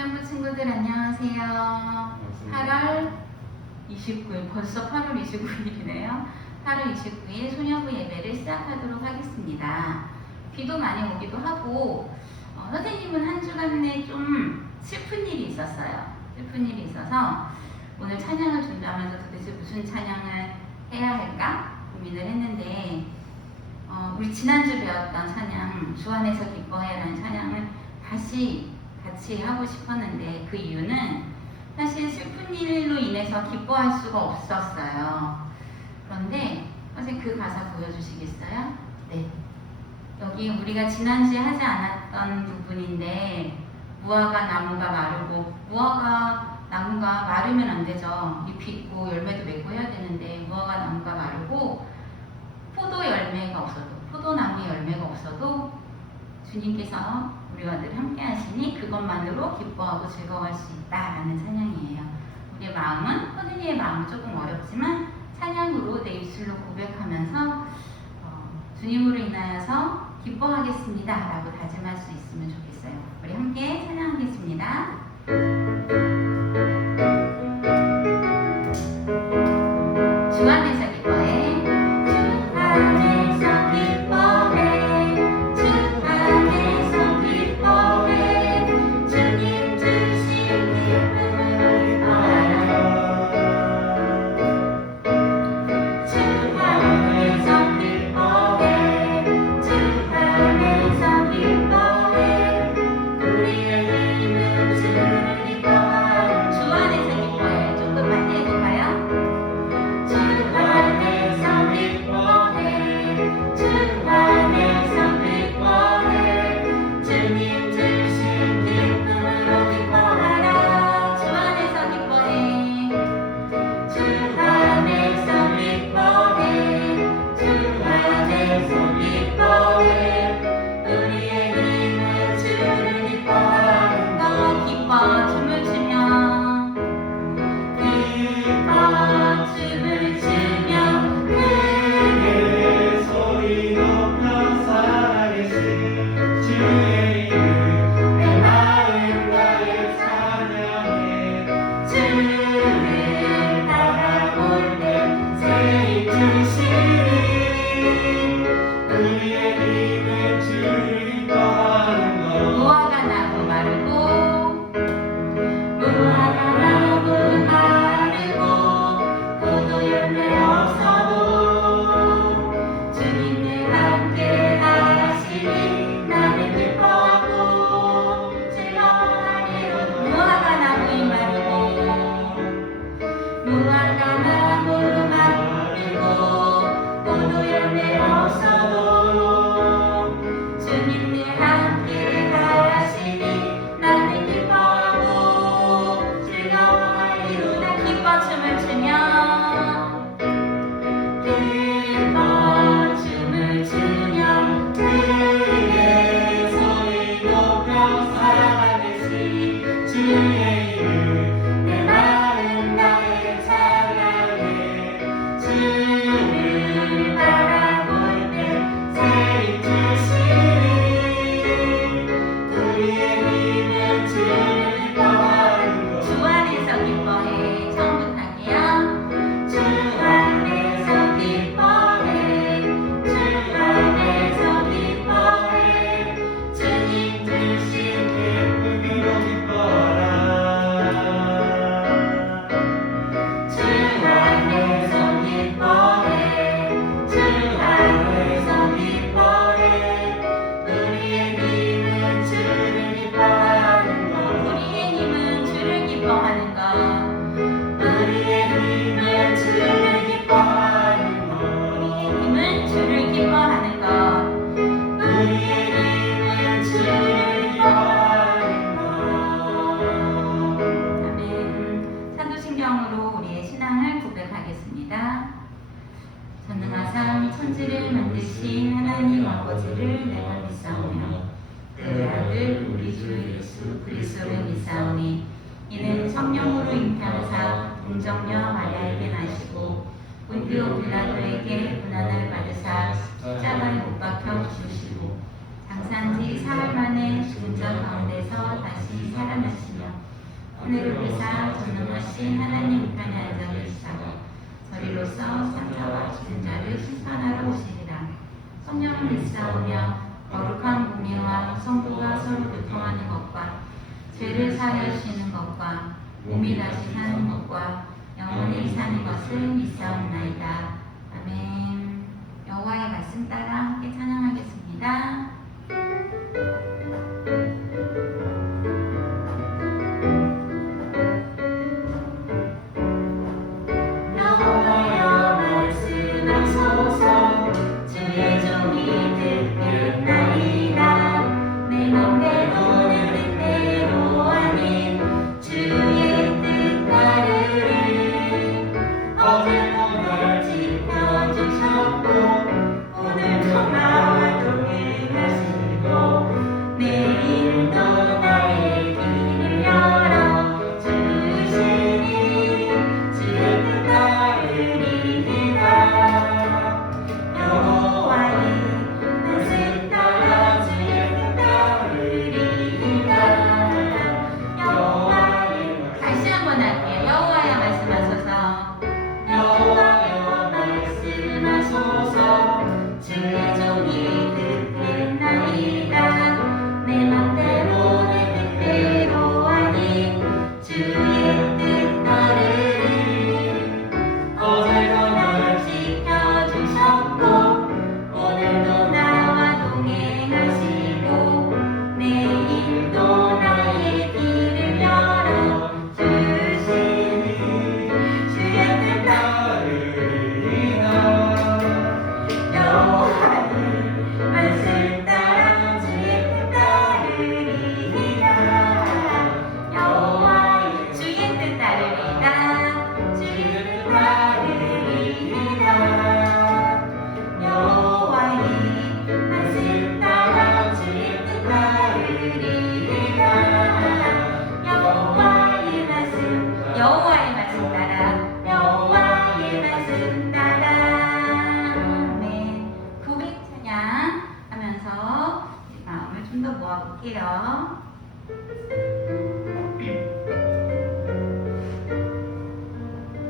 소년부 친구들 안녕하세요. 8월 29일, 벌써 8월 29일이네요. 8월 29일 소년부 예배를 시작하도록 하겠습니다. 비도 많이 오기도 하고 선생님은 한 주간에 좀 슬픈 일이 있었어요. 슬픈 일이 있어서 오늘 찬양을 준비하면서 도대체 무슨 찬양을 해야 할까 고민을 했는데 우리 지난주 배웠던 찬양 주 안에서 기뻐해라는 찬양을 다시 같이 하고 싶었는데 그 이유는 사실 슬픈 일로 인해서 기뻐할 수가 없었어요. 그런데 선생님 그 가사 보여주시겠어요? 네. 여기 우리가 지난주에 하지 않았던 부분인데 무화과 나무가 마르고 무화과 나무가 마르면 안 되죠. 잎이 있고 열매도 맺고 해야 되는데 무화과 나무가 마르고 포도 열매가 없어도 포도나무의 열매가 없어도 주님께서 우리와 늘 함께 하시니 그것만으로 기뻐하고 즐거워할 수 있다라는 찬양이에요. 우리의 마음은 선생님의 마음은 조금 어렵지만 찬양으로 내 입술로 고백하면서 주님으로 인하여서 기뻐하겠습니다 라고 다짐할 수 있으면 좋겠어요. 우리 함께 찬양하겠습니다. 주 안에서 기뻐해 주 안에서 기뻐해 주 안에서 기뻐해 주님 주신 기쁨을 기뻐하라 주 안에서 기뻐해 주 안에서 기뻐해 우리의 힘은 주를 기뻐하라 주 안에서 기뻐해 조금 빨리 해볼까요? 주 안에서 기뻐해 주 안에서 기뻐해 주님 주신 기쁨으로 기뻐하라 주 안에서 기뻐해 주 안에서 기뻐해 주 안에서 기뻐해 우리의 힘은 주를 기뻐하는 것 기뻐 춤을 추며 기뻐 춤을 추며 크게 소리 높여 살아계신 주의 이름 내 마음 다해 찬양해 주를 바라볼 때 새 주시니 우리의 힘은 주를 기뻐하는 것 무화과 나무 마르고 무화과 나무 마르고 포도 열매 없어도 주님과 함께 하시니 나는 기뻐하고 즐거워하리로다 무화과 나무이 마르고 무화과 나무 마르고 포도 열매 없어도 주님과 함께 하시니 나는 기뻐하고 즐거워하리로다 기뻐 춤을 추며 기뻐 춤을 추며 크게 소리 높여 살아계신 주의 이름 내 마음 다해 찬양해 주를 바라볼 때 새 주시니 우리의 힘은 주를 기뻐하는 것 주 안에서 기뻐해 처음부터 할게요 주 안에서 기뻐해 주 안에서 기뻐해 주님 주신 기쁨으로 기뻐하라 주 안에서 기뻐해 주 안에서 기뻐해 우리의 힘은 주를 기뻐하는 것 우리의 힘은 주를 기뻐하는 것 우리의 힘은 주를 기뻐하는 것 우리의 힘은 주를 기뻐하는 것 우리의 힘은 주를 기뻐하는 것 아멘. 사도신경으로 우리의 신앙을 고백하겠습니다. 전능하사 천지를 만드신 하나님 아버지를 내가 믿사오며 그의 아들 우리 주 예수 그리스도를 믿사오니 이는 성령으로 잉태하사 동정녀 마리아에게 나시고 본디오 빌라도에게 고난을 받으사 십자가에 못 박혀 죽으시고 장사한 지 사흘 만에 후에 죽은 자 가운데서 다시 살아나시며 하늘을 비사 전능하신 하나님 우편에 앉아 계시다가 저리로서 산자와 죽은 자를 심판하러 오시리라. 성령을 믿사오며 거룩한 공예와 성도가 서로 교통하는 것과 죄를 사하여 주시는 것과 몸이 다시 사는 것과 영원히 사는 것을 믿사옵나이다. 아멘. 여호와의 말씀 따라 함께 찬양하겠습니다. 모아볼게요.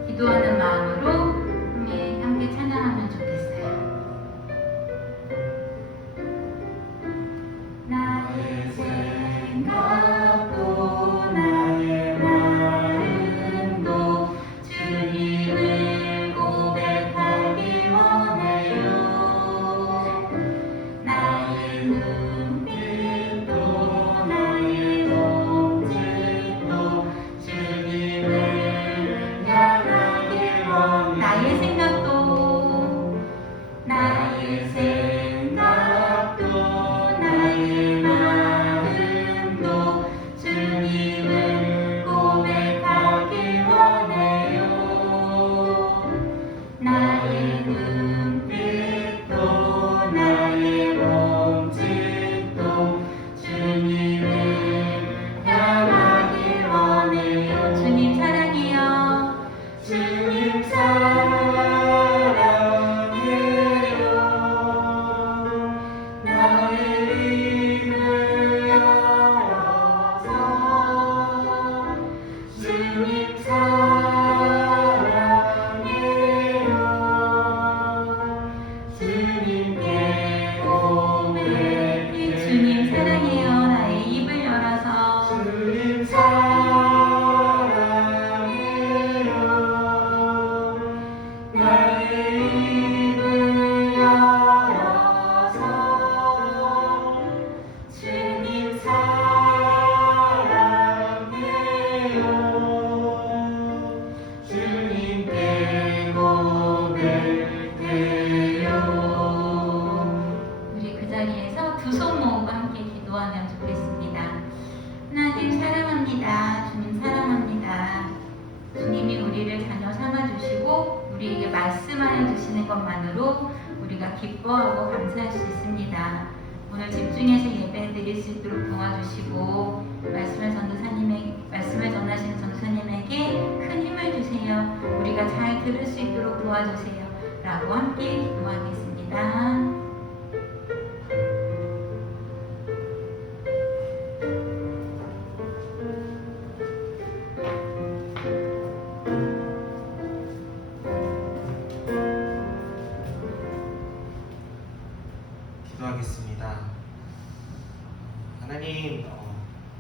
기도하는 마음으로 함께 찬양하면 좋겠어요. 나의 생각도 나의 마음도 주님을 고백하기 원해요. 나의 눈빛도 나의 몸짓도 주님을 향하기 원해요. 나의 생각도 나의 생각도 나의 마음도 주님을 고백하기 원해요. 나의 눈빛도 나의 몸짓도 주님을 향하기 원해요. 주님 사랑해요. 주님 사랑해요. 나의 입을 열어서 주님 사랑해요. 주님께 고백해. 주님 사랑해요. 나의 입을 열어서 주님 사랑해요. 나의 입을 열어서 주님 사랑해요. 주님께 고백해요. 우리 그 자리에서 두 손 모으고 함께 기도하면 좋겠습니다. 하나님 사랑합니다. 주님 사랑합니다. 주님이 우리를 자녀 삼아주시고 우리에게 말씀하여 주시는 것만으로 우리가 기뻐하고 감사할 수 있습니다. 오늘 집중해서 예배 드릴 수 있도록 도와주시고 말씀을 전하시는 전도사님에게 큰 힘을 주세요. 우리가 잘 들을 수 있도록 도와주세요. 라고 함께 기도하겠습니다. 하나님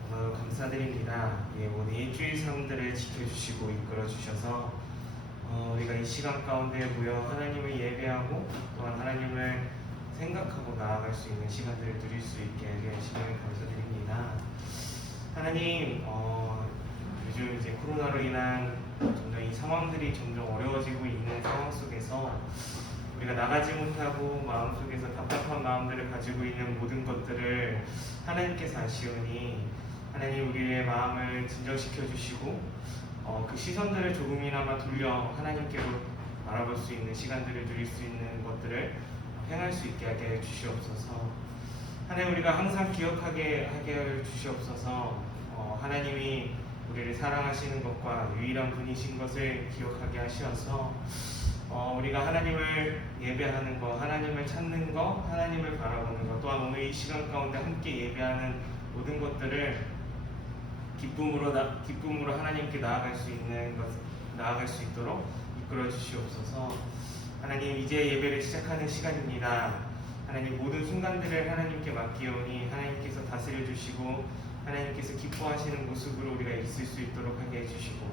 너무 감사드립니다. 오늘 일주일 삶들을 지켜주시고 이끌어주셔서 우리가 이 시간 가운데 모여 하나님을 예배하고 또한 하나님을 생각하고 나아갈 수 있는 시간들을 누릴 수 있게 하심을 감사드립니다. 하나님, 요즘 이제 코로나로 인한 점점 이 상황들이 점점 어려워지고 있는 상황 속에서 우리가 나가지 못하고 마음속에서 답답한 마음들을 가지고 있는 모든 것들을 하나님께서 아시오니 하나님 우리의 마음을 진정시켜 주시고 그 시선들을 조금이나마 돌려 하나님께로 바라볼 수 있는 시간들을 누릴 수 있는 것들을 행할 수 있게 하게 해 주시옵소서. 하나님 우리가 항상 기억하게 하게 해 주시옵소서. 하나님이 우리를 사랑하시는 것과 유일한 분이신 것을 기억하게 하시어서 우리가 하나님을 예배하는 것, 하나님을 찾는 것, 하나님을 바라보는 것, 또한 오늘 이 시간 가운데 함께 예배하는 모든 것들을 기쁨으로 하나님께 나아갈 수 있도록 이끌어 주시옵소서. 하나님 이제 예배를 시작하는 시간입니다. 하나님 모든 순간들을 하나님께 맡기오니 하나님께서 다스려 주시고 하나님께서 기뻐하시는 모습으로 우리가 있을 수 있도록 하게 해주시고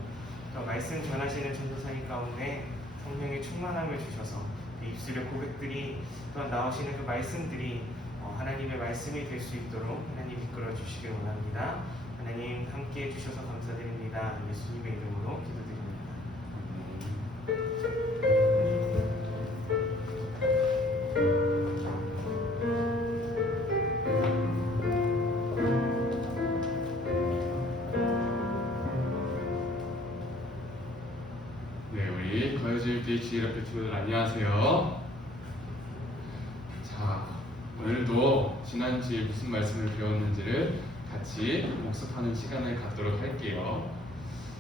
또 말씀 전하시는 전도사님 가운데 성령의 충만함을 주셔서 그 입술의 고백들이 또한 나오시는 그 말씀들이 하나님의 말씀이 될 수 있도록 하나님 이끌어 주시길 원합니다. 하나님 함께 해주셔서 감사드립니다. 예수님의 이름으로 기도드립니다. 네, 우리 거여질교회 지혜롭게 친구들 안녕하세요. 자, 오늘도 지난주에 무슨 말씀을 배웠는지를 같이 복습하는 시간을 갖도록 할게요.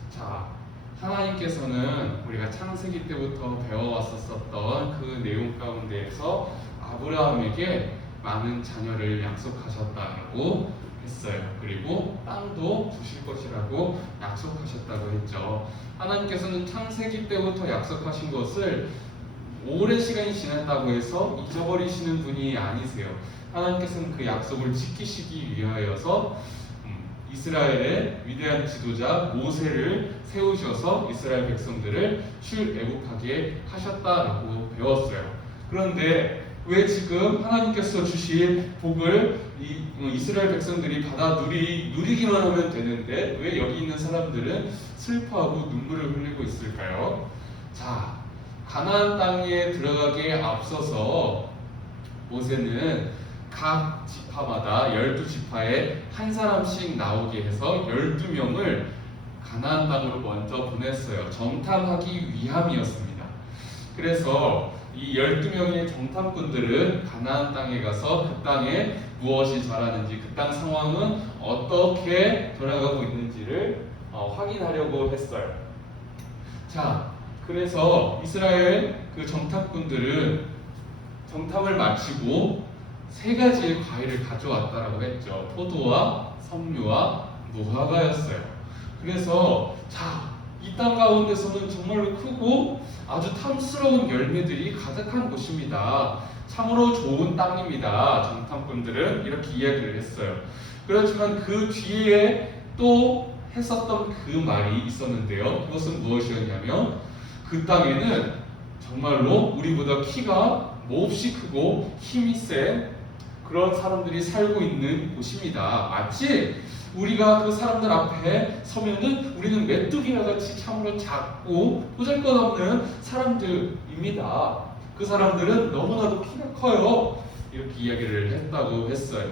자, 하나님께서는 우리가 창세기 때부터 배워왔었던 그 내용 가운데에서 아브라함에게 많은 자녀를 약속하셨다고 했어요. 그리고 땅도 주실 것이라고 약속하셨다고 했죠. 하나님께서는 창세기 때부터 약속하신 것을 오랜 시간이 지났다고 해서 잊어버리시는 분이 아니세요. 하나님께서는 그 약속을 지키시기 위하여서 이스라엘의 위대한 지도자 모세를 세우셔서 이스라엘 백성들을 출애굽하게 하셨다라고 배웠어요. 그런데 왜 지금 하나님께서 주신 복을 이스라엘 백성들이 받아 누리기만 하면 되는데 왜 여기 있는 사람들은 슬퍼하고 눈물을 흘리고 있을까요? 자, 가나안 땅에 들어가기에 앞서서 모세는 각 지파마다 12지파에 한 사람씩 나오게 해서 12명을 가나안 땅으로 먼저 보냈어요. 정탐하기 위함이었습니다. 그래서 이 12명의 정탐꾼들은 가나안 땅에 가서 그 땅에 무엇이 자라는지, 그 땅 상황은 어떻게 돌아가고 있는지를 확인하려고 했어요. 자, 그래서 이스라엘 그 정탐꾼들은 정탐을 마치고 세 가지의 과일을 가져왔다라고 했죠. 포도와 석류와 무화과였어요. 그래서 이 땅 가운데서는 정말로 크고 아주 탐스러운 열매들이 가득한 곳입니다. 참으로 좋은 땅입니다. 정탐꾼들은 이렇게 이야기를 했어요. 그렇지만 그 뒤에 또 했었던 그 말이 있었는데요. 그것은 무엇이었냐면 그 땅에는 정말로 우리보다 키가 몹시 크고 힘이 센 그런 사람들이 살고 있는 곳입니다. 마치 우리가 그 사람들 앞에 서면은 우리는 메뚜기와 같이 참으로 작고 보잘것없는 사람들입니다. 그 사람들은 너무나도 키가 커요. 이렇게 이야기를 했다고 했어요.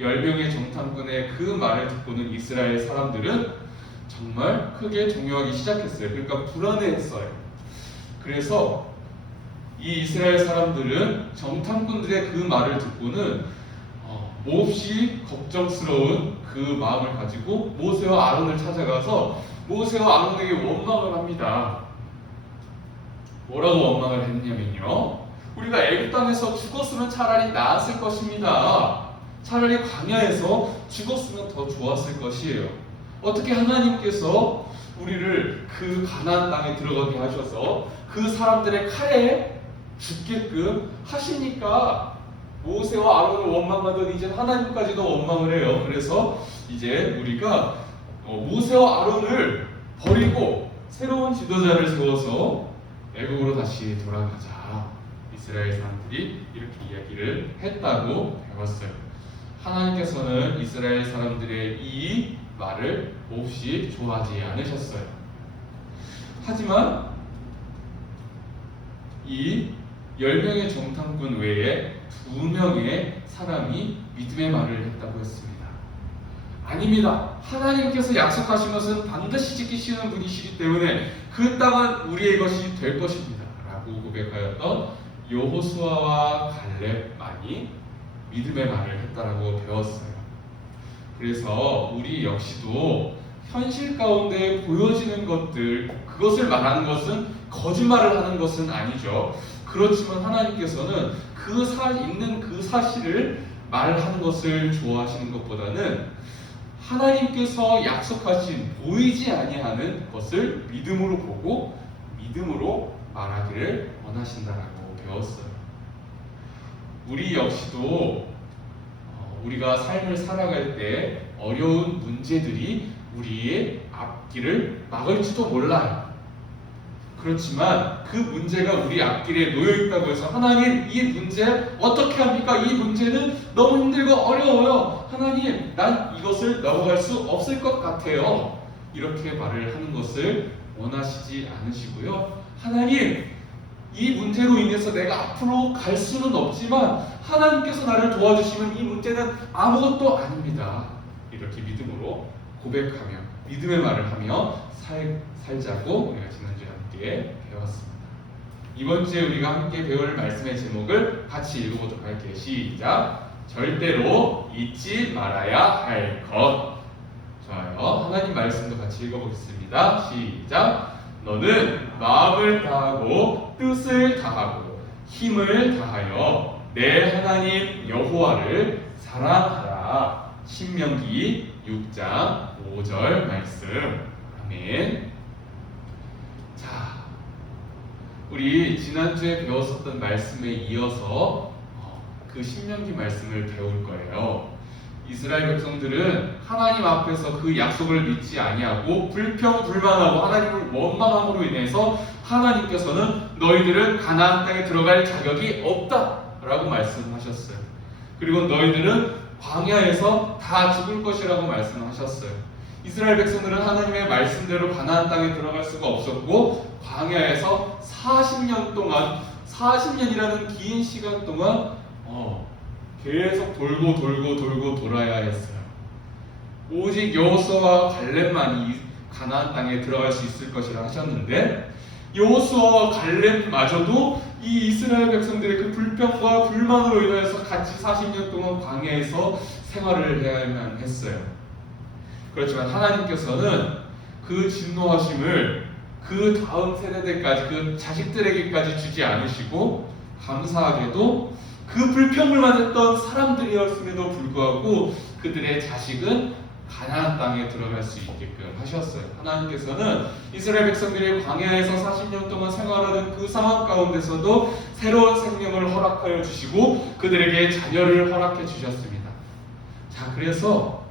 10명의 정탐꾼의 그 말을 듣고는 이스라엘 사람들은 정말 크게 동요하기 시작했어요. 그러니까 불안해했어요. 그래서 이 이스라엘 사람들은 정탐꾼들의 그 말을 듣고는 몹시 걱정스러운 그 마음을 가지고 모세와 아론을 찾아가서 모세와 아론에게 원망을 합니다. 뭐라고 원망을 했냐면요, 우리가 애굽 땅에서 죽었으면 차라리 나았을 것입니다. 차라리 광야에서 죽었으면 더 좋았을 것이에요. 어떻게 하나님께서 우리를 그 가나안 땅에 들어가게 하셔서 그 사람들의 칼에 죽게끔 하십니까? 모세와 아론을 원망하던 이제 하나님까지도 원망을 해요. 그래서 이제 우리가 모세와 아론을 버리고 새로운 지도자를 세워서 애국으로 다시 돌아가자. 이스라엘 사람들이 이렇게 이야기를 했다고 배웠어요. 하나님께서는 이스라엘 사람들의 이 말을 몹시 좋아하지 않으셨어요. 하지만 이 10명의 정탐꾼 외에 2명의 사람이 믿음의 말을 했다고 했습니다. 아닙니다. 하나님께서 약속하신 것은 반드시 지키시는 분이시기 때문에 그 땅은 우리의 것이 될 것입니다. 라고 고백하였던 여호수아와 갈렙만이 믿음의 말을 했다라고 배웠어요. 그래서 우리 역시도 현실 가운데 보여지는 것들, 그것을 말하는 것은 거짓말을 하는 것은 아니죠. 그렇지만 하나님께서는 있는 그 사실을 말하는 것을 좋아하시는 것보다는 하나님께서 약속하신 보이지 아니하는 것을 믿음으로 보고 믿음으로 말하기를 원하신다라고 배웠어요. 우리 역시도 우리가 삶을 살아갈 때 어려운 문제들이 우리의 앞길을 막을지도 몰라요. 그렇지만 그 문제가 우리 앞길에 놓여 있다고 해서 하나님, 이 문제 어떻게 합니까? 이 문제는 너무 힘들고 어려워요. 하나님, 난 이것을 넘어갈 수 없을 것 같아요. 이렇게 말을 하는 것을 원하시지 않으시고요. 하나님, 이 문제로 인해서 내가 앞으로 갈 수는 없지만 하나님께서 나를 도와주시면 이 문제는 아무것도 아닙니다. 이렇게 믿음으로 고백하며 믿음의 말을 하며 살자고 우리가 지난주에 함께 배웠습니다. 이번 주에 우리가 함께 배울 말씀의 제목을 같이 읽어보도록 할게요. 시작. 절대로 잊지 말아야 할 것. 좋아요. 하나님 말씀도 같이 읽어보겠습니다. 시작. 너는 마음을 다하고 뜻을 다하고 힘을 다하여 내 하나님 여호와를 사랑하라. 신명기 6장 5절 말씀. 아멘. 자, 우리 지난주에 배웠었던 말씀에 이어서 그 신명기 말씀을 배울 거예요. 이스라엘 백성들은 하나님 앞에서 그 약속을 믿지 아니하고 불평불만하고 하나님을 원망함으로 인해서 하나님께서는 너희들은 가나안 땅에 들어갈 자격이 없다라고 말씀하셨어요. 그리고 너희들은 광야에서 다 죽을 것이라고 말씀하셨어요. 이스라엘 백성들은 하나님의 말씀대로 가나안 땅에 들어갈 수가 없었고 광야에서 40년이라는 긴 시간 동안 계속 돌고 돌아야 했어요. 오직 여호수아와 갈렙만이 가나안 땅에 들어갈 수 있을 것이라 하셨는데 여호수아와 갈렙마저도 이 이스라엘 백성들의 그 불평과 불만으로 인하여서 같이 40년 동안 광야에서 생활을 해야만 했어요. 그렇지만 하나님께서는 그 진노하심을 그 다음 세대들까지, 그 자식들에게까지 주지 않으시고 감사하게도 그 불평불만 했던 사람들이었음에도 불구하고 그들의 자식은 가나안 땅에 들어갈 수 있게끔 하셨어요. 하나님께서는 이스라엘 백성들이 광야에서 40년 동안 생활하는 그 상황 가운데서도 새로운 생명을 허락하여 주시고 그들에게 자녀를 허락해 주셨습니다. 자, 그래서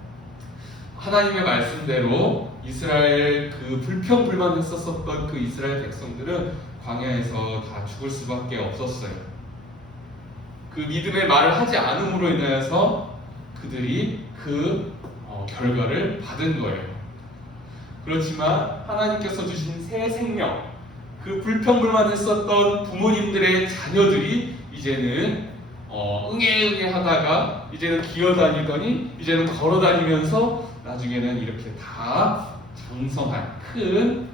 하나님의 말씀대로 이스라엘 그 불평불만했었던 그 이스라엘 백성들은 광야에서 다 죽을 수밖에 없었어요. 그 믿음의 말을 하지 않음으로 인하여서 그들이 그 결과를 받은 거예요. 그렇지만 하나님께서 주신 새 생명, 그 불평불만했었던 부모님들의 자녀들이 이제는 응애응애 하다가 이제는 기어다니더니 이제는 걸어다니면서 나중에는 이렇게 다 장성한 큰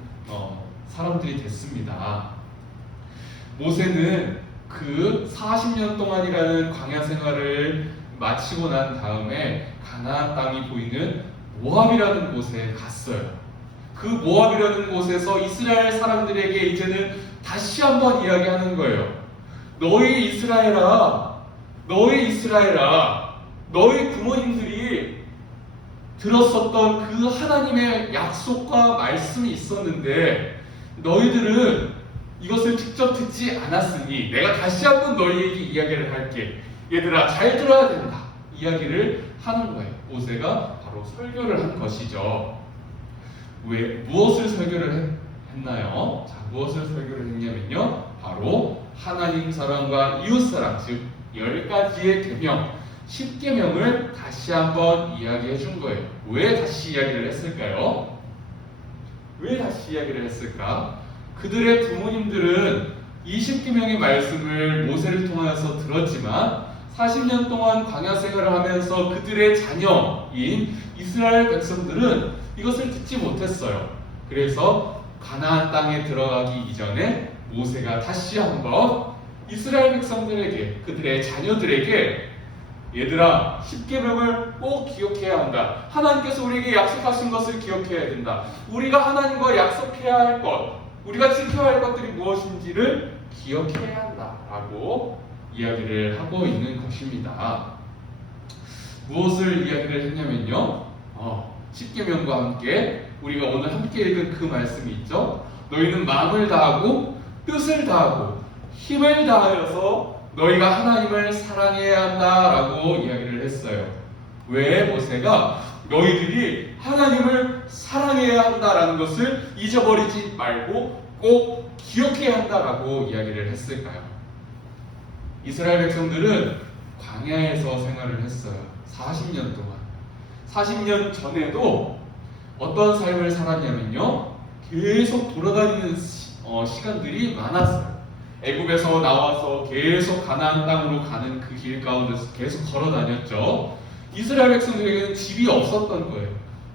사람들이 됐습니다. 모세는 그 40년 동안이라는 광야 생활을 마치고 난 다음에 가나안 땅이 보이는 모압이라는 곳에 갔어요. 그 모압이라는 곳에서 이스라엘 사람들에게 이제는 다시 한번 이야기하는 거예요. 너희 이스라엘아, 너희 부모님들이 들었었던 그 하나님의 약속과 말씀이 있었는데 너희들은 이것을 직접 듣지 않았으니 내가 다시 한번 너희에게 이야기를 할게. 얘들아 잘 들어야 된다 이야기를 하는 거예요. 모세가 바로 설교를 한 것이죠. 무엇을 설교를 했나요? 자, 무엇을 설교를 했냐면요, 바로 하나님 사랑과 이웃 사랑, 즉 10가지의 계명, 10계명을 다시 한번 이야기해 준 거예요. 왜 다시 이야기를 했을까요? 왜 다시 이야기를 했을까? 그들의 부모님들은 20계명의 말씀을 모세를 통하여서 들었지만 40년 동안 광야 생활을 하면서 그들의 자녀인 이스라엘 백성들은 이것을 듣지 못했어요. 그래서 가나안 땅에 들어가기 이전에 모세가 다시 한번 이스라엘 백성들에게, 그들의 자녀들에게, 얘들아 10계명을 꼭 기억해야 한다. 하나님께서 우리에게 약속하신 것을 기억해야 된다. 우리가 하나님과 약속해야 할 것, 우리가 지켜야 할 것들이 무엇인지를 기억해야 한다 라고 이야기를 하고 있는 것입니다. 무엇을 이야기를 했냐면요, 10계명과 함께 우리가 오늘 함께 읽은 그 말씀이 있죠. 너희는 마음을 다하고 뜻을 다하고 힘을 다하여서 너희가 하나님을 사랑해야 한다라고 이야기를 했어요. 왜 모세가 너희들이 하나님을 사랑해야 한다라는 것을 잊어버리지 말고 꼭 기억해야 한다라고 이야기를 했을까요? 이스라엘 백성들은 광야에서 생활을 했어요. 40년 동안. 40년 전에도 어떤 삶을 살았냐면요, 계속 돌아다니는 시간들이 많았어요. 애굽에서 나와서 계속 가나안 땅으로 가는 그 길 가운데서 계속 걸어 다녔죠. 이스라엘 백성들에게는 집이 없었던 거예요.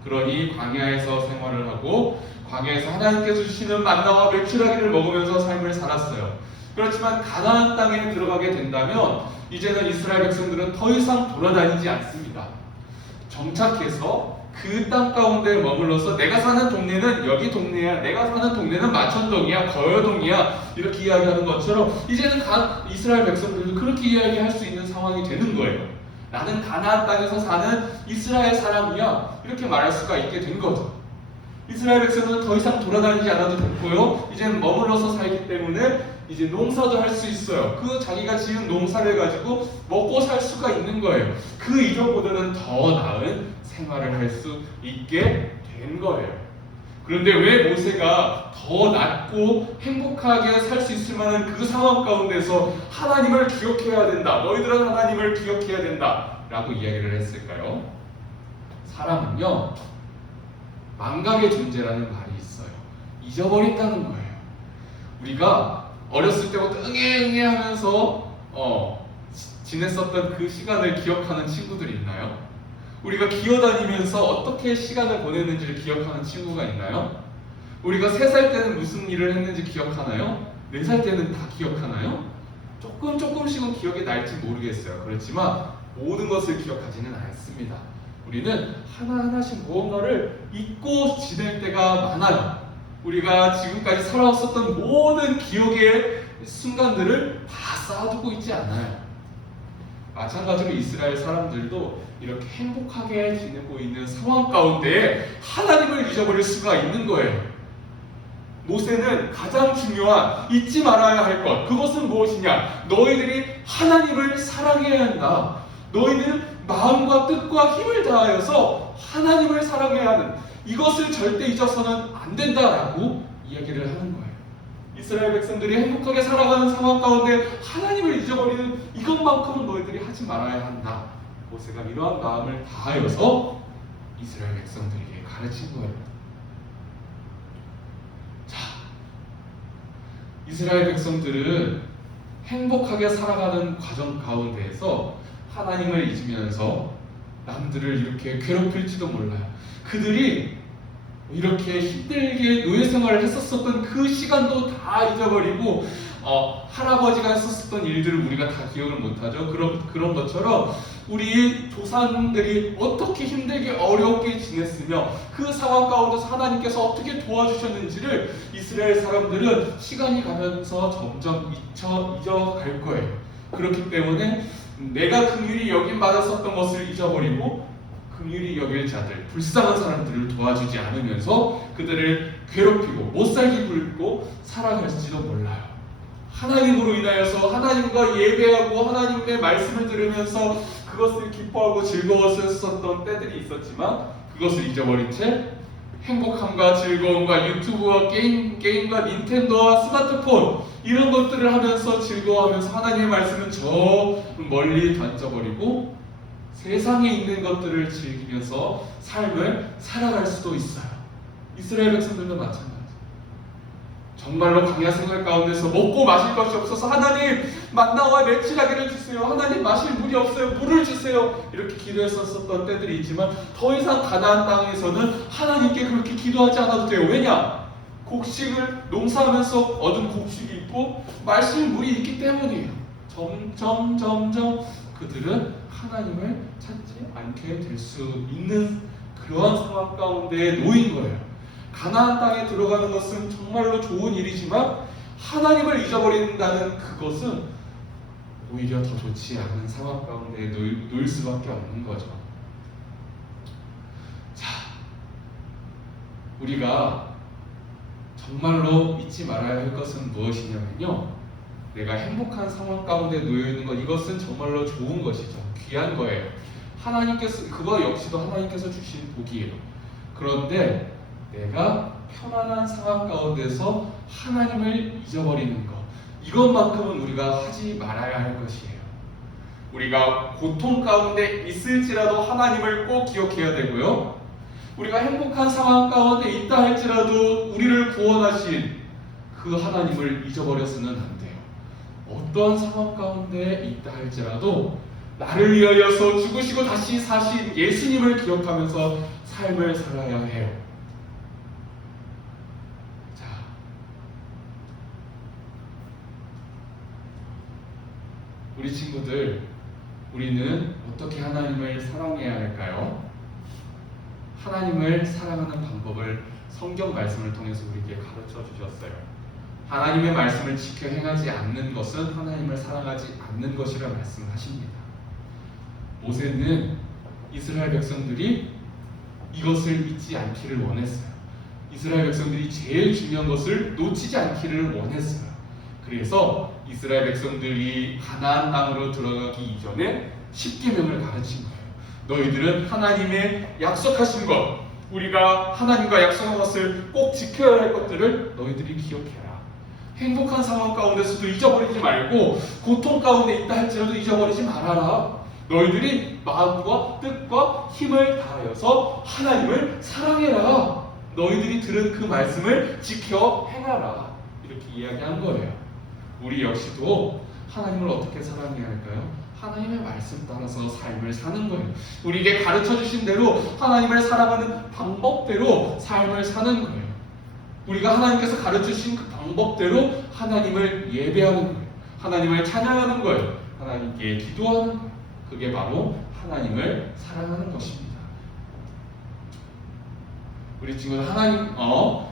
그러니 광야에서 생활을 하고 광야에서 하나님께서 주시는 만나와 메추라기를 먹으면서 삶을 살았어요. 그렇지만 가나안 땅에 들어가게 된다면 이제는 이스라엘 백성들은 더 이상 돌아다니지 않습니다. 정착해서 그 땅 가운데 머물러서 내가 사는 동네는 여기 동네야, 내가 사는 동네는 마천동이야, 거여동이야, 이렇게 이야기하는 것처럼 이제는 이스라엘 백성들도 그렇게 이야기할 수 있는 상황이 되는 거예요. 나는 가나안 땅에서 사는 이스라엘 사람이야, 이렇게 말할 수가 있게 된 거죠. 이스라엘 백성은 더 이상 돌아다니지 않아도 됐고요, 이제는 머물러서 살기 때문에 이제 농사도 할 수 있어요. 그 자기가 지은 농사를 가지고 먹고 살 수가 있는 거예요. 그 이전보다는 더 나은 생활을 할 수 있게 된 거예요. 그런데 왜 모세가 더 낫고 행복하게 살 수 있을 만한 그 상황 가운데서 하나님을 기억해야 된다, 너희들은 하나님을 기억해야 된다 라고 이야기를 했을까요? 사람은요, 망각의 존재라는 말이 있어요. 잊어버린다는 거예요. 우리가 어렸을 때부터 응애 하면서 지냈었던 그 시간을 기억하는 친구들이 있나요? 우리가 기어다니면서 어떻게 시간을 보냈는지를 기억하는 친구가 있나요? 우리가 3살 때는 무슨 일을 했는지 기억하나요? 4살 때는 다 기억하나요? 조금씩은 기억이 날지 모르겠어요. 그렇지만 모든 것을 기억하지는 않습니다. 우리는 하나하나씩 무언가를 잊고 지낼 때가 많아요. 우리가 지금까지 살아왔었던 모든 기억의 순간들을 다 쌓아두고 있지 않아요. 마찬가지로 이스라엘 사람들도 이렇게 행복하게 지내고 있는 상황 가운데 하나님을 잊어버릴 수가 있는 거예요. 모세는 가장 중요한 잊지 말아야 할 것, 그것은 무엇이냐? 너희들이 하나님을 사랑해야 한다. 너희들은 마음과 뜻과 힘을 다하여서 하나님을 사랑해야 하는, 이것을 절대 잊어서는 안 된다라고 이야기를 하는 거예요. 이스라엘 백성들이 행복하게 살아가는 상황 가운데 하나님을 잊어버리는 이것만큼은 너희들이 하지 말아야 한다. 모세가 이러한 마음을 다하여서 이스라엘 백성들에게 가르친 거예요. 자, 이스라엘 백성들은 행복하게 살아가는 과정 가운데에서 하나님을 잊으면서 남들을 이렇게 괴롭힐지도 몰라요. 그들이 이렇게 힘들게 노예 생활을 했었던 그 시간도 다 잊어버리고 할아버지가 했었던 일들을 우리가 다 기억을 못하죠. 그런 것처럼 우리 조상들이 어떻게 힘들게 어렵게 지냈으며 그 상황 가운데서 하나님께서 어떻게 도와주셨는지를 이스라엘 사람들은 시간이 가면서 점점 잊어갈 거예요. 그렇기 때문에 내가 긍휼히 여김받았었던 것을 잊어버리고 긍휼히 여길 자들, 불쌍한 사람들을 도와주지 않으면서 그들을 괴롭히고 못살게 굴고 살아갈지도 몰라요. 하나님으로 인하여서 하나님과 예배하고 하나님의 말씀을 들으면서 그것을 기뻐하고 즐거웠었던 때들이 있었지만 그것을 잊어버린 채 행복함과 즐거움과 유튜브와 게임과 닌텐도와 스마트폰 이런 것들을 하면서 즐거워하면서 하나님의 말씀은 저 멀리 던져버리고 세상에 있는 것들을 즐기면서 삶을 살아갈 수도 있어요. 이스라엘 백성들도 마찬가지. 정말로 광야 생활 가운데서 먹고 마실 것이 없어서 하나님 만나와 매출하기를 주세요. 하나님 마실 물이 없어요. 물을 주세요. 이렇게 기도했었던 때들이 있지만 더 이상 가나안 땅에서는 하나님께 그렇게 기도하지 않아도 돼요. 왜냐? 곡식을 농사하면서 얻은 곡식이 있고 마실 물이 있기 때문이에요. 점점 그들은 하나님을 찾지 않게 될 수 있는 그러한 상황 가운데 놓인 거예요. 가나안 땅에 들어가는 것은 정말로 좋은 일이지만 하나님을 잊어버린다는 그것은 오히려 더 좋지 않은 상황 가운데 놓일 수밖에 없는 거죠. 자, 우리가 정말로 잊지 말아야 할 것은 무엇이냐면요, 내가 행복한 상황 가운데 놓여 있는 것, 이것은 정말로 좋은 것이죠. 귀한 거예요. 하나님께서, 그거 역시도 하나님께서 주신 복이에요. 그런데 내가 편안한 상황 가운데서 하나님을 잊어버리는 것, 이것만큼은 우리가 하지 말아야 할 것이에요. 우리가 고통 가운데 있을지라도 하나님을 꼭 기억해야 되고요, 우리가 행복한 상황 가운데 있다 할지라도 우리를 구원하신 그 하나님을 잊어버려서는 안 돼요. 어떠한 상황 가운데 있다 할지라도 나를 위하여서 죽으시고 다시 사신 예수님을 기억하면서 삶을 살아야 해요. 우리 친구들, 우리는 어떻게 하나님을 사랑해야 할까요? 하나님을 사랑하는 방법을 성경 말씀을 통해서 우리에게 가르쳐 주셨어요. 하나님의 말씀을 지켜 행하지 않는 것은 하나님을 사랑하지 않는 것이라 말씀하십니다. 모세는 이스라엘 백성들이 이것을 잊지 않기를 원했어요. 이스라엘 백성들이 제일 중요한 것을 놓치지 않기를 원했어요. 그래서 이스라엘 백성들이 가나안 땅으로 들어가기 이전에 10계명을 가르친 거예요. 너희들은 하나님의 약속하신 것, 우리가 하나님과 약속한 것을 꼭 지켜야 할 것들을 너희들이 기억해라. 행복한 상황 가운데서도 잊어버리지 말고 고통 가운데 있다 할지라도 잊어버리지 말아라. 너희들이 마음과 뜻과 힘을 다하여서 하나님을 사랑해라. 너희들이 들은 그 말씀을 지켜 행하라. 이렇게 이야기한 거예요. 우리 역시도 하나님을 어떻게 사랑해야 할까요? 하나님의 말씀 따라서 삶을 사는 거예요. 우리에게 가르쳐 주신 대로 하나님을 사랑하는 방법대로 삶을 사는 거예요. 우리가 하나님께서 가르쳐 주신 그 방법대로 하나님을 예배하는 거예요. 하나님을 찬양하는 거예요. 하나님께 기도하는 거예요. 그게 바로 하나님을 사랑하는 것입니다. 우리 친구는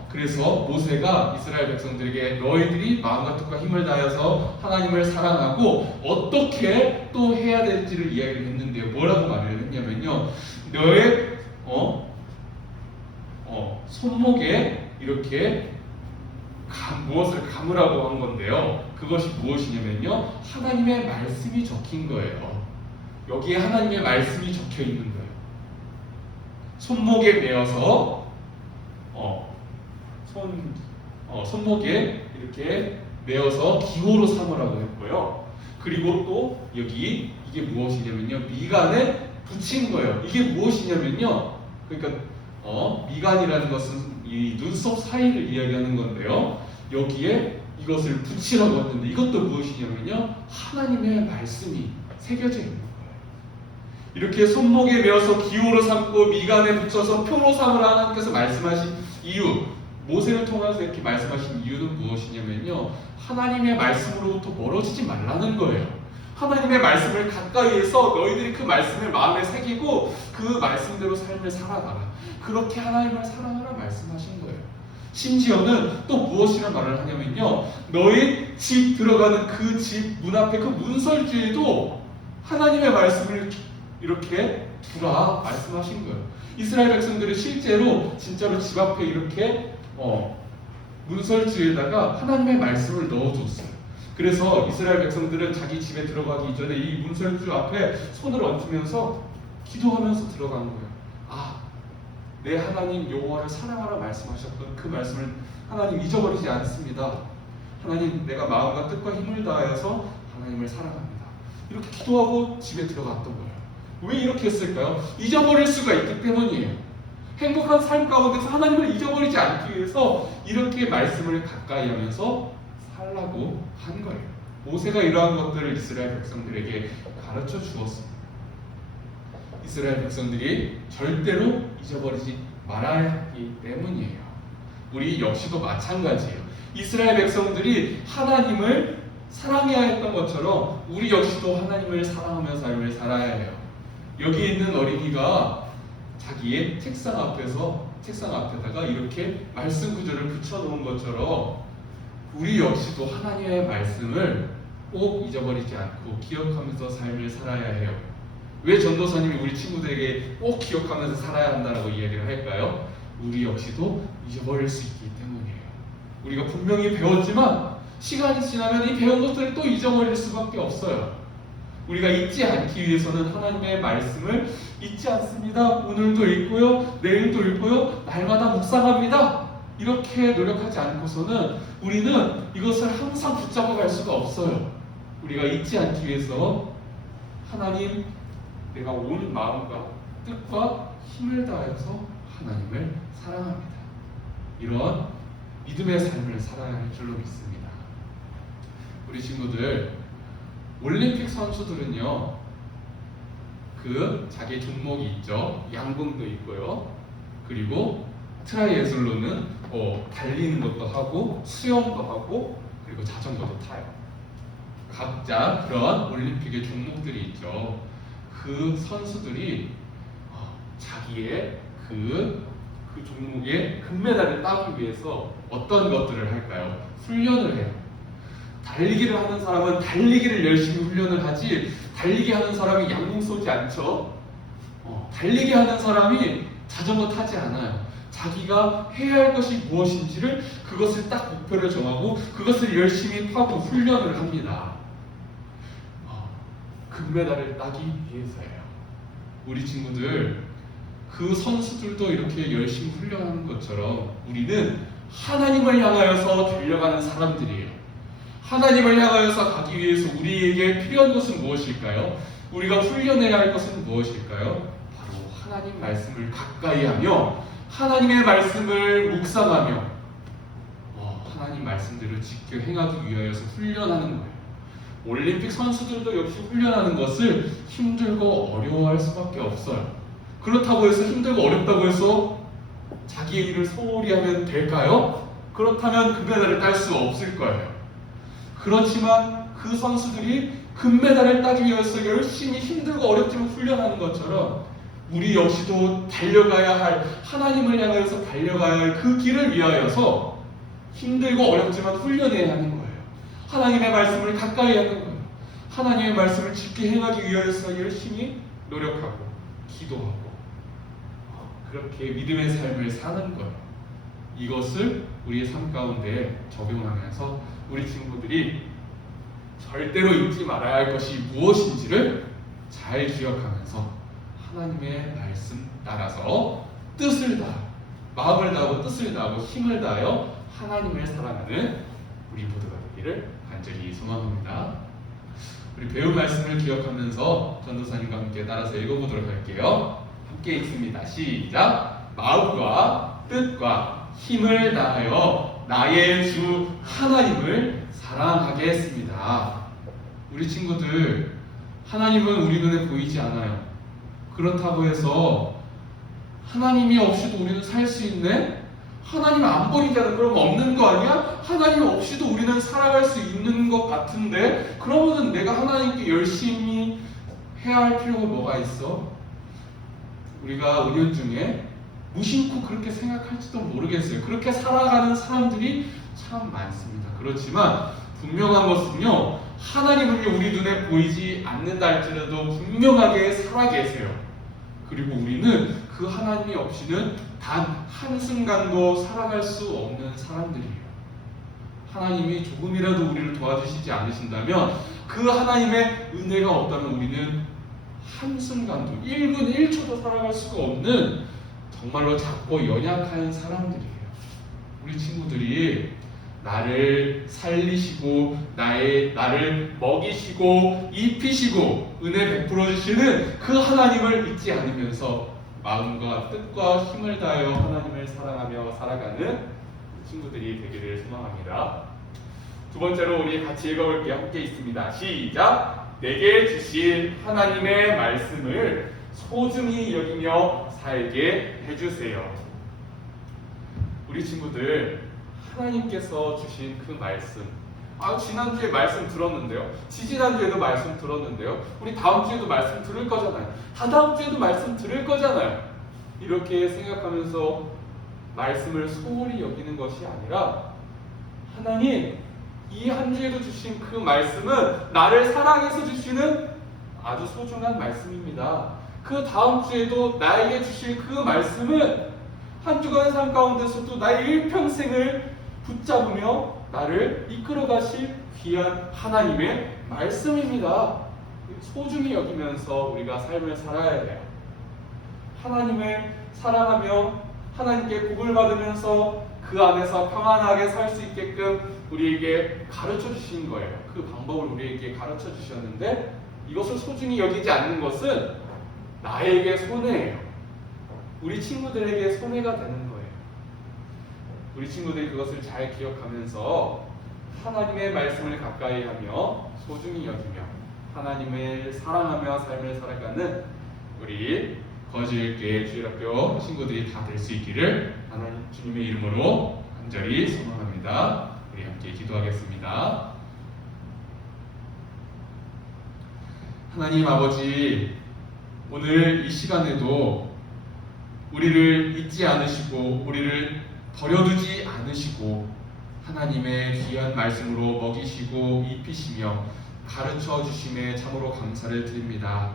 그래서 모세가 이스라엘 백성들에게 너희들이 마음과 뜻과 힘을 다해서 하나님을 사랑하고 어떻게 또 해야 될지를 이야기를 했는데요. 뭐라고 말을 했냐면요, 너의 손목에 이렇게 무엇을 감으라고 한 건데요. 그것이 무엇이냐면요, 하나님의 말씀이 적힌 거예요. 여기에 하나님의 말씀이 적혀 있는 거예요. 손목에 매어서 손목에 이렇게 매어서 기호로 삼으라고 했고요. 그리고 또 여기 이게 무엇이냐면요, 미간에 붙인 거예요. 이게 무엇이냐면요, 그러니까 미간이라는 것은 이 눈썹 사이를 이야기하는 건데요. 여기에 이것을 붙이라고 했는데 이것도 무엇이냐면요, 하나님의 말씀이 새겨져 있는 거예요. 이렇게 손목에 매어서 기호로 삼고 미간에 붙여서 표로 삼으라 하나님께서 말씀하신 이유, 모세를 통해서 이렇게 말씀하신 이유는 무엇이냐면요, 하나님의 말씀으로부터 멀어지지 말라는 거예요. 하나님의 말씀을 가까이에서 너희들이 그 말씀을 마음에 새기고 그 말씀대로 삶을 살아가라. 그렇게 하나님을 사랑하라 말씀하신 거예요. 심지어는 또 무엇이라 말을 하냐면요, 너희 집 들어가는 그 집 문 앞에 그 문설주에도 하나님의 말씀을 이렇게 두라 말씀하신 거예요. 이스라엘 백성들이 실제로 진짜로 집 앞에 이렇게 문설주에다가 하나님의 말씀을 넣어줬어요. 그래서 이스라엘 백성들은 자기 집에 들어가기 이전에 이 문설주 앞에 손을 얹으면서 기도하면서 들어간 거예요. 아, 내 하나님 여호와를 사랑하라 말씀하셨던 그 말씀을 하나님 잊어버리지 않습니다. 하나님, 내가 마음과 뜻과 힘을 다하여서 하나님을 사랑합니다. 이렇게 기도하고 집에 들어갔던 거예요. 왜 이렇게 했을까요? 잊어버릴 수가 있기 때문이에요. 행복한 삶 가운데서 하나님을 잊어버리지 않기 위해서 이렇게 말씀을 가까이 하면서 살라고 한 거예요. 모세가 이러한 것들을 이스라엘 백성들에게 가르쳐 주었습니다. 이스라엘 백성들이 절대로 잊어버리지 말아야 하기 때문이에요. 우리 역시도 마찬가지예요. 이스라엘 백성들이 하나님을 사랑해야 했던 것처럼 우리 역시도 하나님을 사랑하며 삶을 살아야 해요. 여기 있는 어린이가 자기의 책상 앞에다가 이렇게 말씀 구절을 붙여놓은 것처럼 우리 역시도 하나님의 말씀을 꼭 잊어버리지 않고 기억하면서 삶을 살아야 해요. 왜 전도사님이 우리 친구들에게 꼭 기억하면서 살아야 한다고 이야기를 할까요? 우리 역시도 잊어버릴 수 있기 때문이에요. 우리가 분명히 배웠지만 시간이 지나면 이 배운 것들을 또 잊어버릴 수밖에 없어요. 우리가 잊지 않기 위해서는 하나님의 말씀을 잊지 않습니다. 오늘도 읽고요, 내일도 읽고요, 날마다 묵상합니다. 이렇게 노력하지 않고서는 우리는 이것을 항상 붙잡아 갈 수가 없어요. 우리가 잊지 않기 위해서 하나님, 내가 온 마음과 뜻과 힘을 다해서 하나님을 사랑합니다. 이런 믿음의 삶을 살아야 할 줄로 믿습니다. 우리 친구들, 올림픽 선수들은요, 그 자기 종목이 있죠. 양궁도 있고요. 그리고 트라이애슬론은 달리는 것도 하고 수영도 하고 그리고 자전거도 타요. 각자 그런 올림픽의 종목들이 있죠. 그 선수들이 자기의 그 종목의 금메달을 따기 위해서 어떤 것들을 할까요? 훈련을 해요. 달리기를 하는 사람은 달리기를 열심히 훈련을 하지, 달리기 하는 사람이 양궁 쏘지 않죠. 달리기 하는 사람이 자전거 타지 않아요. 자기가 해야 할 것이 무엇인지를, 그것을 딱 목표를 정하고 그것을 열심히 하고 훈련을 합니다. 금메달을 따기 위해서예요. 우리 친구들, 그 선수들도 이렇게 열심히 훈련하는 것처럼 우리는 하나님을 향하여서 달려가는 사람들이에요. 하나님을 향하여서 가기 위해서 우리에게 필요한 것은 무엇일까요? 우리가 훈련해야 할 것은 무엇일까요? 바로 하나님 말씀을 가까이 하며 하나님의 말씀을 묵상하며 하나님 말씀대로 지켜 행하기 위하여서 훈련하는 거예요. 올림픽 선수들도 역시 훈련하는 것을 힘들고 어려워할 수밖에 없어요. 그렇다고 해서 힘들고 어렵다고 해서 자기의 일을 소홀히 하면 될까요? 그렇다면 금메달을 딸 수 없을 거예요. 그렇지만 그 선수들이 금메달을 따기 위해서 열심히 힘들고 어렵지만 훈련하는 것처럼 우리 역시도 달려가야 할, 하나님을 향해서 달려가야 할 그 길을 위하여서 힘들고 어렵지만 훈련해야 하는 거예요. 하나님의 말씀을 가까이 하는 거예요. 하나님의 말씀을 지켜 행하기 위하여서 열심히 노력하고 기도하고 그렇게 믿음의 삶을 사는 거예요. 이것을 우리의 삶 가운데 적용하면서 우리 친구들이 절대로 잊지 말아야 할 것이 무엇인지를 잘 기억하면서 하나님의 말씀 따라서 뜻을 다하고 마음을 다하고 뜻을 다하고 힘을 다하여 하나님을 사랑하는 우리 모두가 되기를 간절히 소망합니다. 우리 배운 말씀을 기억하면서 전도사님과 함께 따라서 읽어보도록 할게요. 함께 읽습니다. 시작. 마음과 뜻과 힘을 다하여 나의 주 하나님을 사랑하겠습니다. 우리 친구들, 하나님은 우리 눈에 보이지 않아요. 그렇다고 해서 하나님이 없이도 우리는 살 수 있네? 하나님 안 버리잖아. 그럼 없는 거 아니야? 하나님 없이도 우리는 살아갈 수 있는 것 같은데? 그러면은 내가 하나님께 열심히 해야 할 필요가 뭐가 있어? 우리가 은연중에 무심코 그렇게 생각할지도 모르겠어요. 그렇게 살아가는 사람들이 참 많습니다. 그렇지만 분명한 것은요, 하나님은요 우리 눈에 보이지 않는다 할지라도 분명하게 살아계세요. 그리고 우리는 그 하나님이 없이는 단 한순간도 살아갈 수 없는 사람들이에요. 하나님이 조금이라도 우리를 도와주시지 않으신다면 그 하나님의 은혜가 없다면 우리는 한순간도 1분 1초도 살아갈 수가 없는 정말로 작고 연약한 사람들이에요. 우리 친구들이 나를 살리시고 나를 먹이시고 입히시고 은혜 베풀어 주시는 그 하나님을 잊지 않으면서 마음과 뜻과 힘을 다하여 하나님을 사랑하며 살아가는 친구들이 되기를 소망합니다. 두 번째로 우리 같이 읽어볼게요. 함께 있습니다. 시작! 내게 주신 하나님의 말씀을 소중히 여기며 살게 해주세요. 우리 친구들, 하나님께서 주신 그 말씀, 지난주에 말씀 들었는데요, 지지난주에도 말씀 들었는데요, 우리 다음 주에도 말씀 들을 거잖아요, 다다음 주에도 말씀 들을 거잖아요. 이렇게 생각하면서 말씀을 소홀히 여기는 것이 아니라 하나님, 이 한 주에도 주신 그 말씀은 나를 사랑해서 주시는 아주 소중한 말씀입니다. 그 다음 주에도 나에게 주실 그 말씀은 한 주간의 삶 가운데서도 나의 일평생을 붙잡으며 나를 이끌어 가실 귀한 하나님의 말씀입니다. 소중히 여기면서 우리가 삶을 살아야 해요. 하나님을 사랑하며 하나님께 복을 받으면서 그 안에서 평안하게 살 수 있게끔 우리에게 가르쳐 주신 거예요. 그 방법을 우리에게 가르쳐 주셨는데 이것을 소중히 여기지 않는 것은 나에게 손해예요. 우리 친구들에게 손해가 되는 거예요. 우리 친구들이 그것을 잘 기억하면서 하나님의 말씀을 가까이 하며 소중히 여기며 하나님을 사랑하며 삶을 살아가는 우리 거주일교회 주일학교 친구들이 다 될 수 있기를 하나님 주님의 이름으로 간절히 소망합니다. 우리 함께 기도하겠습니다. 하나님 아버지, 오늘 이 시간에도 우리를 잊지 않으시고 우리를 버려두지 않으시고 하나님의 귀한 말씀으로 먹이시고 입히시며 가르쳐 주심에 참으로 감사를 드립니다.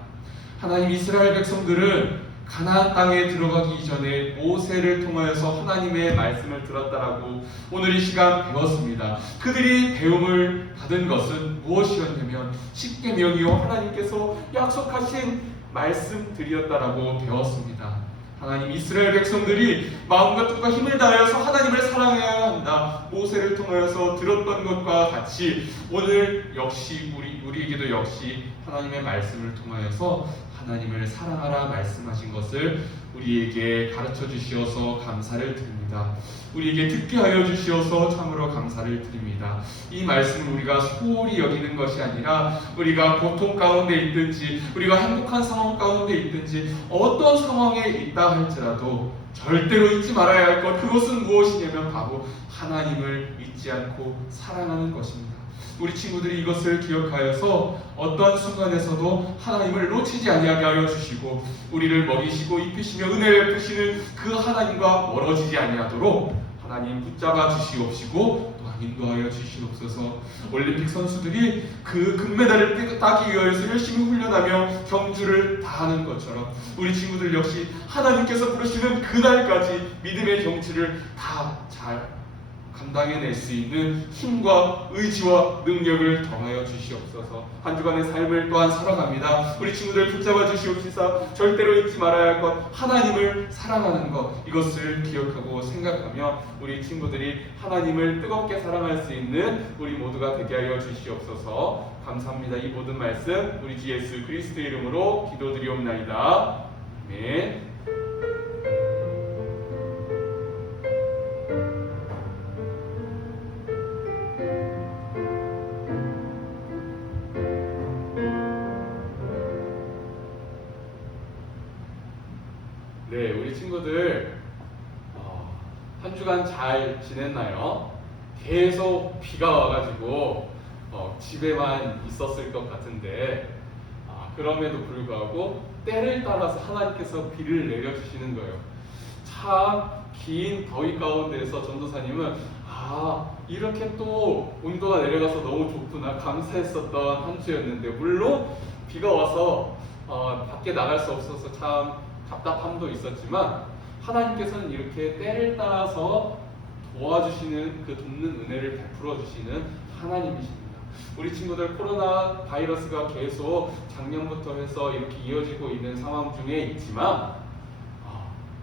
하나님, 이스라엘 백성들은 가나안 땅에 들어가기 이전에 모세를 통하여서 하나님의 말씀을 들었다라고 오늘 이 시간 배웠습니다. 그들이 배움을 받은 것은 무엇이었냐면 십계명이요 하나님께서 약속하신 말씀들이었다라고 배웠습니다. 하나님, 이스라엘 백성들이 마음과 뜻과 힘을 다하여서 하나님을 사랑해야 한다, 모세를 통하여서 들었던 것과 같이 오늘 역시 우리에게도 역시 하나님의 말씀을 통하여서 하나님을 사랑하라 말씀하신 것을 우리에게 가르쳐 주시어서 감사를 드립니다. 우리에게 듣게 하여 주시어서 참으로 감사를 드립니다. 이 말씀을 우리가 소홀히 여기는 것이 아니라 우리가 고통 가운데 있든지 우리가 행복한 상황 가운데 있든지 어떤 상황에 있다 할지라도 절대로 잊지 말아야 할 것, 그것은 무엇이냐면 바로 하나님을 잊지 않고 사랑하는 것입니다. 우리 친구들이 이것을 기억하여서 어떤 순간에서도 하나님을 놓치지 아니하게 하여 주시고 우리를 먹이시고 입히시며 은혜를 베푸시는 그 하나님과 멀어지지 아니하도록 하나님 붙잡아 주시옵시고 또한 인도하여 주시옵소서. 올림픽 선수들이 그 금메달을 따기 위해서 열심히 훈련하며 경주를 다하는 것처럼 우리 친구들 역시 하나님께서 부르시는 그날까지 믿음의 경치를 다 잘 감당해낼 수 있는 힘과 의지와 능력을 더하여 주시옵소서. 한 주간의 삶을 또한 살아갑니다. 우리 친구들 붙잡아 주시옵시사. 절대로 잊지 말아야 할 것, 하나님을 사랑하는 것, 이것을 기억하고 생각하며 우리 친구들이 하나님을 뜨겁게 사랑할 수 있는 우리 모두가 되게 하여 주시옵소서. 감사합니다. 이 모든 말씀 우리 주 예수 그리스도의 이름으로 기도드리옵나이다. 아멘. 네, 우리 친구들 한 주간 잘 지냈나요? 계속 비가 와가지고 집에만 있었을 것 같은데 그럼에도 불구하고 때를 따라서 하나님께서 비를 내려주시는 거예요. 참 긴 더위 가운데서 전도사님은 이렇게 또 온도가 내려가서 너무 좋구나 감사했었던 한 주였는데, 물론 비가 와서 밖에 나갈 수 없어서 참 답답함도 있었지만 하나님께서는 이렇게 때를 따라서 도와주시는 그 돕는 은혜를 베풀어 주시는 하나님이십니다. 우리 친구들 코로나 바이러스가 계속 작년부터 해서 이렇게 이어지고 있는 상황 중에 있지만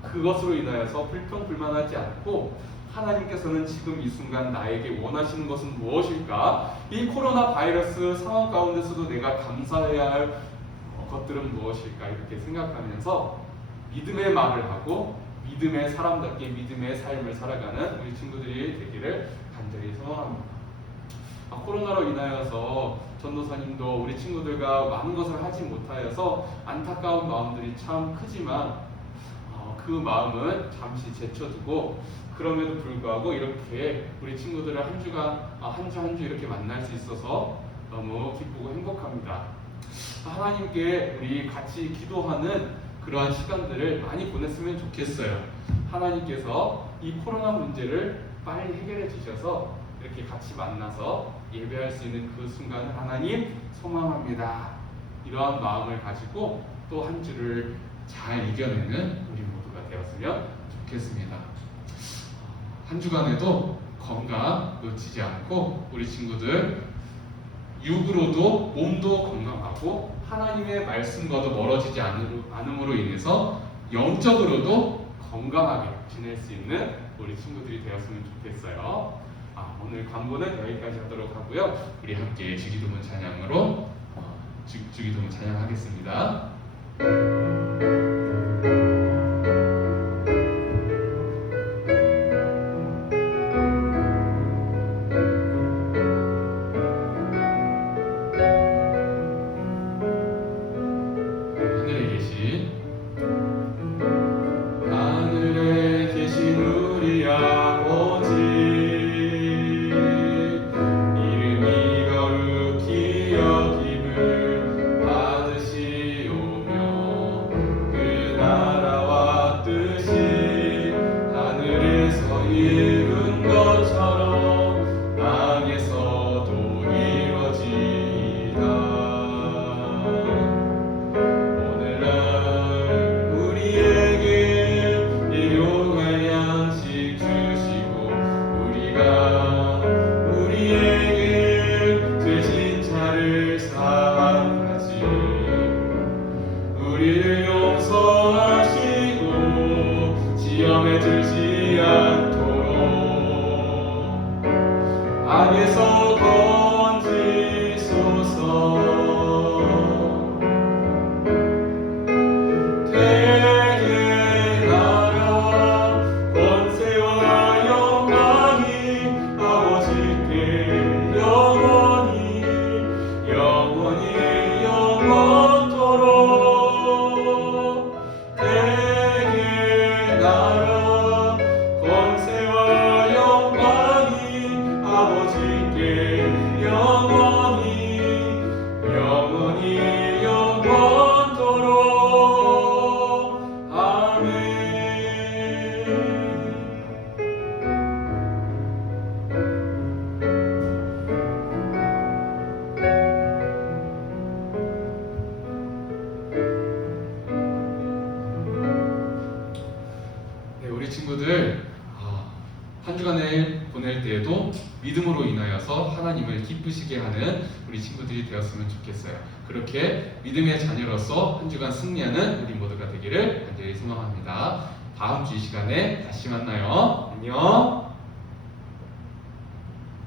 그것으로 인하여서 불평불만하지 않고 하나님께서는 지금 이 순간 나에게 원하시는 것은 무엇일까? 이 코로나 바이러스 상황 가운데서도 내가 감사해야 할 것들은 무엇일까? 이렇게 생각하면서 믿음의 말을 하고 믿음의 사람답게 믿음의 삶을 살아가는 우리 친구들이 되기를 간절히 소망합니다. 코로나로 인하여서 전도사님도 우리 친구들과 많은 것을 하지 못하여서 안타까운 마음들이 참 크지만 그 마음은 잠시 제쳐두고 그럼에도 불구하고 이렇게 우리 친구들을 한 주 이렇게 만날 수 있어서 너무 기쁘고 행복합니다. 하나님께 우리 같이 기도하는 그러한 시간들을 많이 보냈으면 좋겠어요. 하나님께서 이 코로나 문제를 빨리 해결해 주셔서 이렇게 같이 만나서 예배할 수 있는 그 순간을 하나님 소망합니다. 이러한 마음을 가지고 또 한 주를 잘 이겨내는 우리 모두가 되었으면 좋겠습니다. 한 주간에도 건강 놓치지 않고 우리 친구들 육으로도 몸도 건강하고 하나님의 말씀과도 멀어지지 않음으로 인해서 영적으로도 건강하게 지낼 수 있는 우리 친구들이 되었으면 좋겠어요. 오늘 광고는 여기까지 하도록 하고요. 우리 함께 주기도문 찬양으로 주기도문 찬양하겠습니다. 하늘에 계신 우리 아버지 이름이 거룩히 여김을 받으시오며 그 나라와 뜻이 하늘에서 이룬 것처럼 땅에서도 이루어지이다. 오늘날 우리에게 일용할 양식 주시고 우리에게 죄진 자를 사함하지 우리를 용서하시고 시험에 들지 않도록 악에서 건지소서. 대개 나라 권세와 영광이 아버지께 영원히 영원토록. 대개 나라 권세와 영광이 아버지께 영원히 영원토록. 아멘. 네, 우리 친구들 한 주간을 보낼 때에도 믿음으로 인하여서 하나님을 기쁘시게 하는 우리 친구들이 되었으면 좋겠어요. 그렇게 믿음의 자녀로서 한 주간 승리하는 우리 모두가 되기를 간절히 소망합니다. 다음 주 이 시간에 다시 만나요. 안녕.